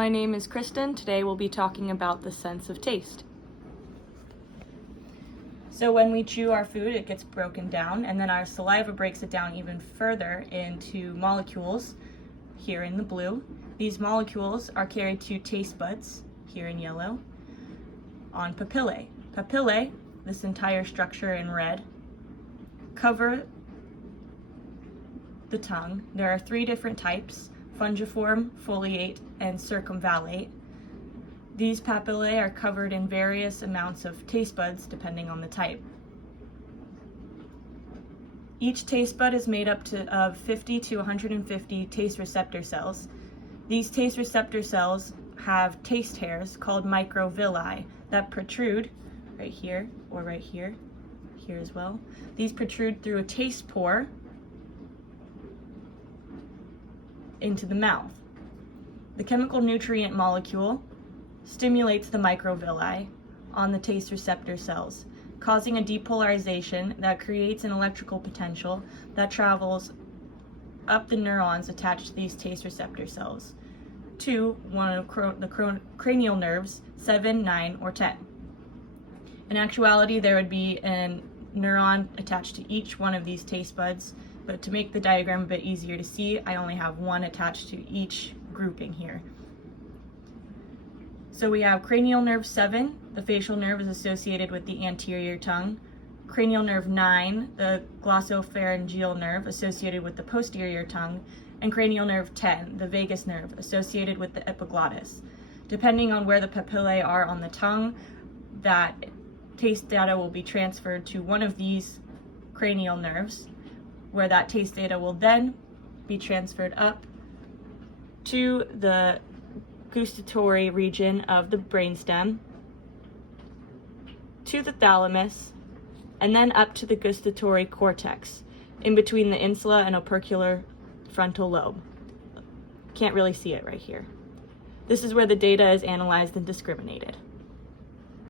My name is Kristen. Today we'll be talking about the sense of taste. So when we chew our food, it gets broken down, and then our saliva breaks it down even further into molecules here in the blue. These molecules are carried to taste buds, here in yellow, on papillae. Papillae, this entire structure in red, cover the tongue. There are 3 different types: fungiform, foliate, and circumvallate. These papillae are covered in various amounts of taste buds depending on the type. Each taste bud is made up of 50 to 150 taste receptor cells. These taste receptor cells have taste hairs called microvilli that protrude right here or right here, here as well. These protrude through a taste pore into the mouth. The chemical nutrient molecule stimulates the microvilli on the taste receptor cells, causing a depolarization that creates an electrical potential that travels up the neurons attached to these taste receptor cells to one of the cranial nerves 7, 9, or 10. In actuality, there would be a neuron attached to each one of these taste buds, but to make the diagram a bit easier to see, I only have one attached to each grouping here. So we have cranial nerve 7, the facial nerve is associated with the anterior tongue. Cranial nerve 9, the glossopharyngeal nerve associated with the posterior tongue. And cranial nerve 10, the vagus nerve associated with the epiglottis. Depending on where the papillae are on the tongue, that taste data will be transferred to one of these cranial nerves, where that taste data will then be transferred up to the gustatory region of the brainstem, to the thalamus, and then up to the gustatory cortex, in between the insula and opercular frontal lobe. Can't really see it right here. This is where the data is analyzed and discriminated.